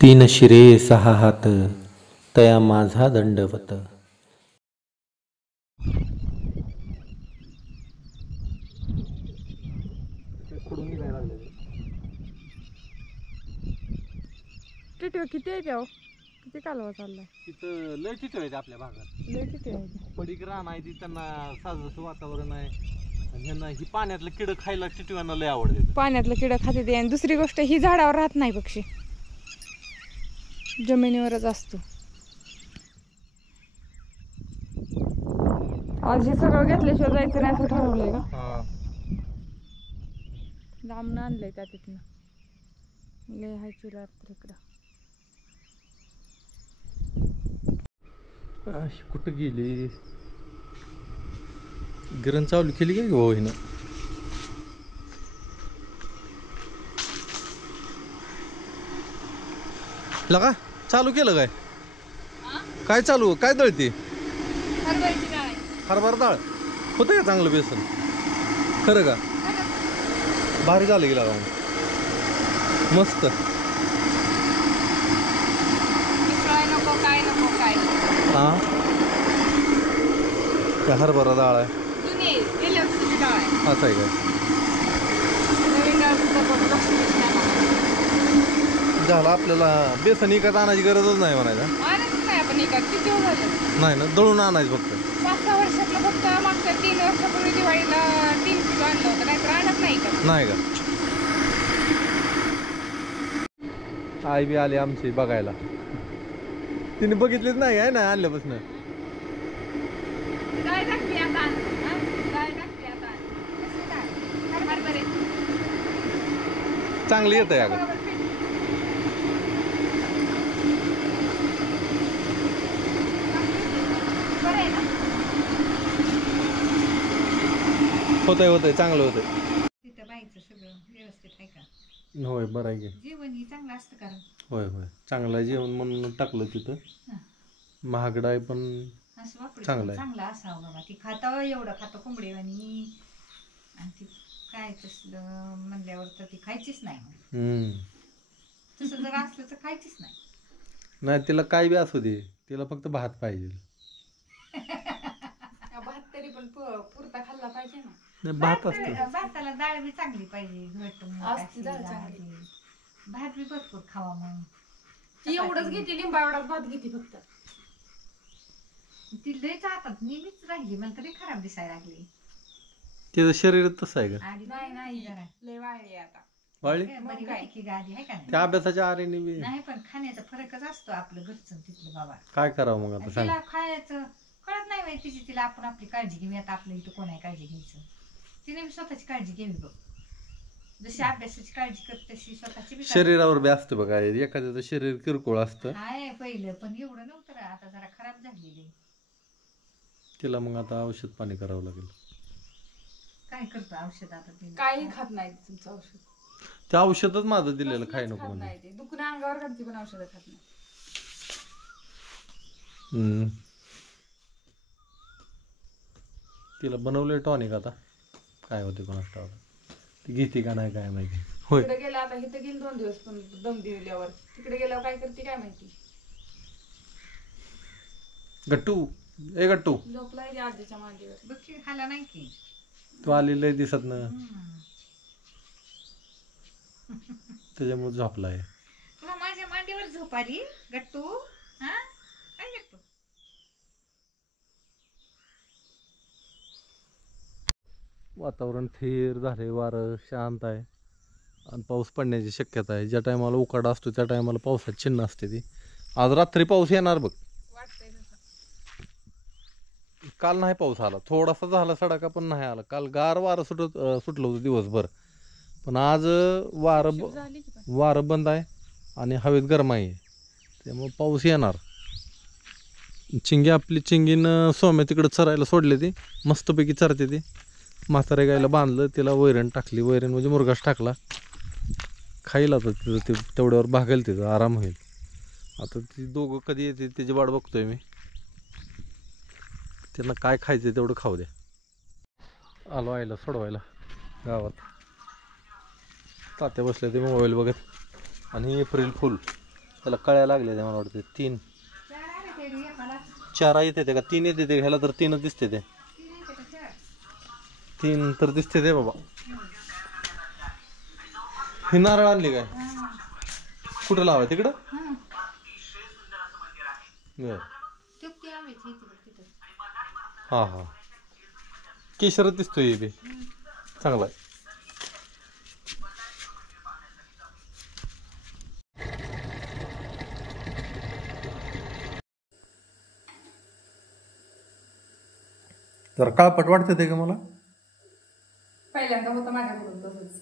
तीन शिरे सहा हात तया माझा दंडवत. टिटवे किती आहे त्या किती कालवा चाललाय तिथं लय टिटवे आहेत आपल्या भागात. लय किती आहे पडीक रान आहे ती, त्यांना साजसं वातावरण आहे आणि ह्यांना ही पाण्यातलं किड खायला टिटव्यांना लय आवडते. पाण्यातलं किडं खाते ते. आणि दुसरी गोष्ट ही झाडावर राहत नाही पक्षी, जमिनीवरच असतो. आज हे सगळं घेतल्याशिवाय जायचं नाही असं ठरवलंय का? लांबून आणलंय त्या तिथनं लय हाय चुरा तर इकडं. कुठं गेली? गिरण चालू केली काय हो हिनं? लगा चालू केलं काय? काय चालू काय दळते? हरभरा डाळ होतं का चांगलं बेसन? खरं का? भारी झालं गेला मस्त. हा काय हरभरा डाळ आहे असं आहे काय? झालं आपल्याला बेसन इकत आणायची गरजच नाही म्हणायचं. नाही ना, दळून आणायचं फक्त. 5-6 वर्षातलं फक्त मागच्या 3 वर्षापूर्वी दिवाळीला 3 किलो आणलं होतं, नाहीतर आणत नाही का? नाही का? आई बी आली आमची बघायला. तिने बघितलीच नाही आहे ना आणल्यापासून. डाळ टाकली आता, डाळ टाकली आता. कसली डाळ? हरभरे. चांगली येत आहे अगं. बरं आहे ना? होतंय चांगलं होतंय. तिथं बाईचं सगळं व्यवस्थित आहे का? होय बरं आहे की. जेवण ही चांगलं असतं कारण होय चांगलं आहे जेवण म्हणून टाकलं तिथं. महागडा आहे पण असं वापरू चांगलं आहे. चांगलं असावं बाबा. ती खातं एवढं खातं कोंबडी आणि ती काय तसलं म्हणल्यावर तर ती खायचीच नाही. तसं जर असलं तर खायचीच नाही. नाही तिला काय बी असू दे, तिला फक्त भात पाहिजे. भात तरी पण पुरता खाल्ला पाहिजे ना. नाही भात असतो. भाताला डाळ बी चांगली पाहिजे, घट असती डाळ चांगली. भात बी भरपूर खावा मग. ती एवढंच घेते, लिंबा एवढाच भात घेते फक्त. ती लयच हातात नेहमीच राहिली, मला तरी खराब दिसायला लागली. तिचं शरीर तसं आहे का? आधी नाही जरा लय वाळली आता. वाळली बरी होती की गादी आहे का नाही? त्या अभ्यासाच्या आरेने बी नाही पण खाण्याचा फरकच असतो आपलं घरचं तिथलं बाबा. काय करावं मग आता सांग. तिला खायचं कळत नाही बाई तिची, तिला आपण आपली काळजी घ्यावी. आता आपल्या इथं कोण आहे काळजी घ्यायचं? तिने बी स्वतःची काळजी घ्यावी बघ. जशी अभ्यासाची काळजी करते तशी स्वतःची बी शरीरावर बी असतं बघा, एखाद्याचं शरीर किरकोळ असतं. हाय पहिलं पण एवढं नव्हतं. आता जरा खराब झालेली. तिला मग आता औषध पाणी करावं लागेल. काय करतो औषध आता तिला? काही खात नाही तुमचं औषध. ते औषधच माझं दिलेलं खाय कसलंच नको खात म्हणजे. नाही ते. दुखणं अंगावर काढते पण औषध खात नाही. तिला बनवलंय टॉनिक आता काय होते कोणास ठाऊक. ती घेते का नाही काय माहिती. होय तिकडे गेला आता, इथं गेली 2 दिवस पण दम दिल्यावर. तिकडे गेल्यावर काय करते काय माहिती. गट्टू ए गट्टू झोपलाय ते आजीच्या मांडीवर. बघ की खाला नाही की. तू आलेलं दिसत ना, त्याच्यामुळे झोपलाय. तुला माझ्या मांडीवर झोप आली गट्टू? हा काय गट्टू? वातावरण थीर झाले, वारं शांत आहे आणि पाऊस पडण्याची शक्यता आहे. ज्या टायमाला उकाडा असतो त्या टायमाला पावसाची चिन्ह असते ती. आज रात्री पाऊस येणार बघ. वाटतंय तसं. काल नाही पाऊस आला, थोडासा झाला सडाका पण नाही आला. काल गार वारं सुटलं होतं दिवसभर, पण आज झाली की पण. वारं बंद आहे आणि हवेत गरमाई आहे, त्यामुळे पाऊस येणार. चिंगी आपली चिंगीनं सोम्या तिकडं चरायला सोडले, ती मस्तपैकी चरते. ती म्हाताऱ्या गायला बांधलं, तिला वैरण टाकली. वैरण म्हणजे मुरघास टाकला, खाईल आता तिथं. ते तेवढ्यावर भागेल, तिथं आराम होईल. आता ती दोघं कधी येते त्याची वाट बघतोय मी. त्यांना काय खायचं तेवढं खाऊ द्या. आलो आईला सोडवायला गावात. तात्या बसले ते मोबाईल बघत आणि एप्रिल फुल त्याला कळ्या लागल्या त्या मला वाटतं 3 4 येते ते का 3 येते ते ह्याला तर 3च दिसते ते 3 तर दिसते ते बाबा. ही नारळ आणली काय कुठं लावाय तिकडं बर. हा हा केशरच दिसतोय हे बी चांगला आहे. जरा काळपट वाटते ते का मला. पहिल्यांदा होतं माझ्याकडून तसंच.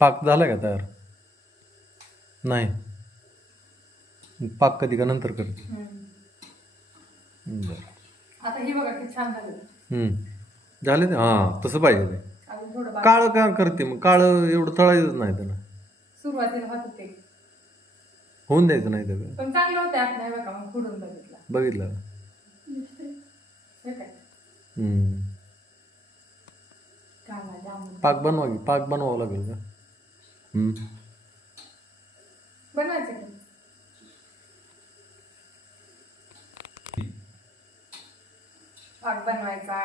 पाक झाला का तयार. नाही पाक कधी का नंतर करते. बरं आता ही बघा किती छान झालं. झाले ते हा तसं पाहिजे ते. अजून थोडं बाकी. काळ का करते मग काळ एवढं तळायचंच नाही त्याला. सुरुवातीला होत ते होऊन द्यायचं नाही त्याचं. पण चांगलं होतं आपण बघा मग पुढून बघितला. बघितलं हे काय काला जामून पाक बनवा की पाक बनवावं लागेल का. बनवायचं की पाक बनवायचा.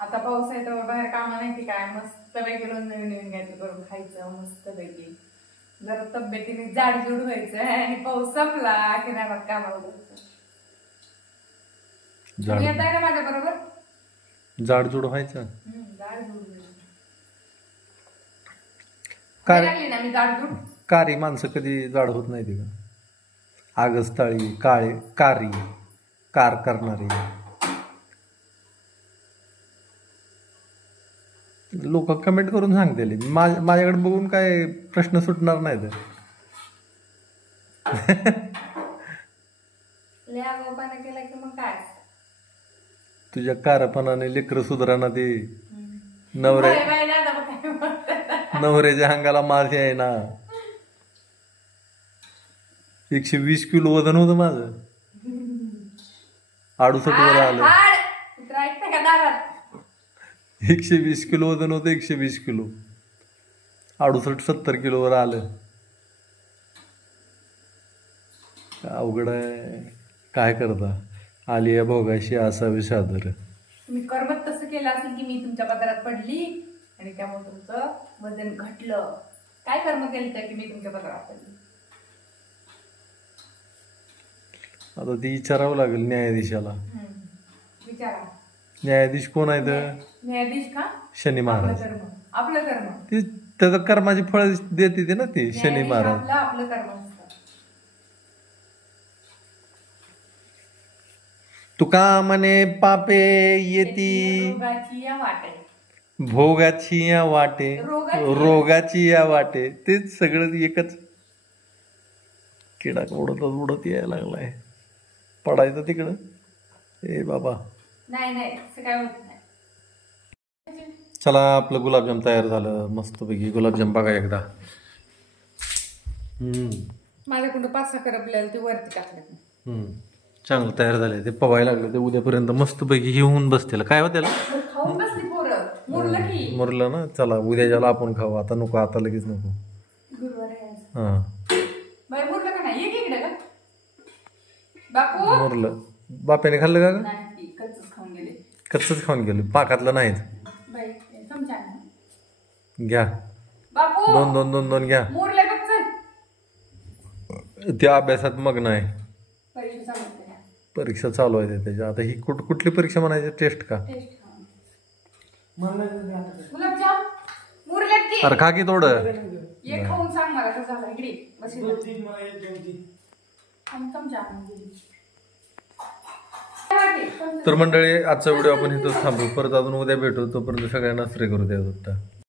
आता पाऊस आहे तर बाहेर कामा नाही की काय मस्त पैकी रोज नवीन नवीन काहीतरी करून खायचं मस्त पैकी. जरा तब्येतीने जाडजूड व्हायचं आणि पाऊस संपला की नाही मग कामाला जायचं. तुम्ही येताय ना माझ्या बरोबर. जाडजूड व्हायचं. जाडजूड काय लागली ना मी जाडजूड. कारी माणसं कधी जाड होत नाही ती का. आगस्ताळी काळे कारी कार करणारी लोक कमेंट करून सांगतील. माझ्याकडे बघून काय प्रश्न सुटणार नाही तर. आगाऊपणा केला की मग काय असतं. तुझ्या कारपणाने लेकर सुधारणा ते नवऱ्याच्या अंगाला मास आहे ना. 120 किलो वजन होतं माझं. 68 वर आलं. 120 किलो वजन होतं. 120 किलो 68-70 किलोवर आलं. अवघड आहे. काय करता आली या भोगाशी असावी सादर. तुम्ही कर्मच तसं केलं असेल की मी तुमच्या पदरात पडली आणि त्यामुळे तुमचं वजन घटलं. काय कर्म केलं तर की मी तुमच्या पदरात पडली. आता ती विचारावं लागेल न्यायाधीशाला. विचारा न्यायाधीश कोण आहे तर. न्यायाधीश का. शनी महाराज. आपलं कर्म ती त्याचं कर्माची फळ देते ते ना ती शनी महाराज. आपलं कर्म असतं. तुका म्हणे पापे येती रोगाची या वाटे. भोगाची या वाटे रोगाची या वाटे. तेच सगळं एकच. किडा उडत यायला लागलाय. पडायचं तिकडं. ए बाबा नाही नाही असं काय होत नाही. चला आपलं गुलाबजाम तयार झालं मस्तपैकी. गुलाबजाम बघा एकदा. माझ्याकडून 5-6 करपलेलं ते वरती टाकले. चांगलं तयार झालंय ते. पवायला लागलं ते उद्यापर्यंत मस्तपैकी हे होऊन बसतील. काय हो त्याला खाऊन बसली पोरं. मुरलं की मुरलं ना. चला उद्याच्याला आपण खाऊ. आता नको आता लगेच नको. गुरुवार आहे आज. हा बाई मुरलं का नाही. एक इकडे का बापू. मुरलं. बाप्याने खाल्लं का. नाही कच्चच खाऊन गेले. कच्चच खाऊन गेलं. पाकातलं नाहीच. बाई समजा घ्या. बापू दोन घ्या. मुरले बघ चल. त्या अभ्यासात मग्न आहे. परीक्षा चालू आहे. परीक्षा चालू आहे त्याच्या. आता ही कुठली परीक्षा म्हणायची. टेस्ट का. गुलाबजाम मुरलेत की. अरे खा की थोडं. एक खाऊन सांग मला कसं झालं. इकडे तर मंडळी आजचा व्हिडिओ आपण इथंच थांबू. परत अजून उद्या भेटू. तोपर्यंत सगळ्यांना श्री करू द्या.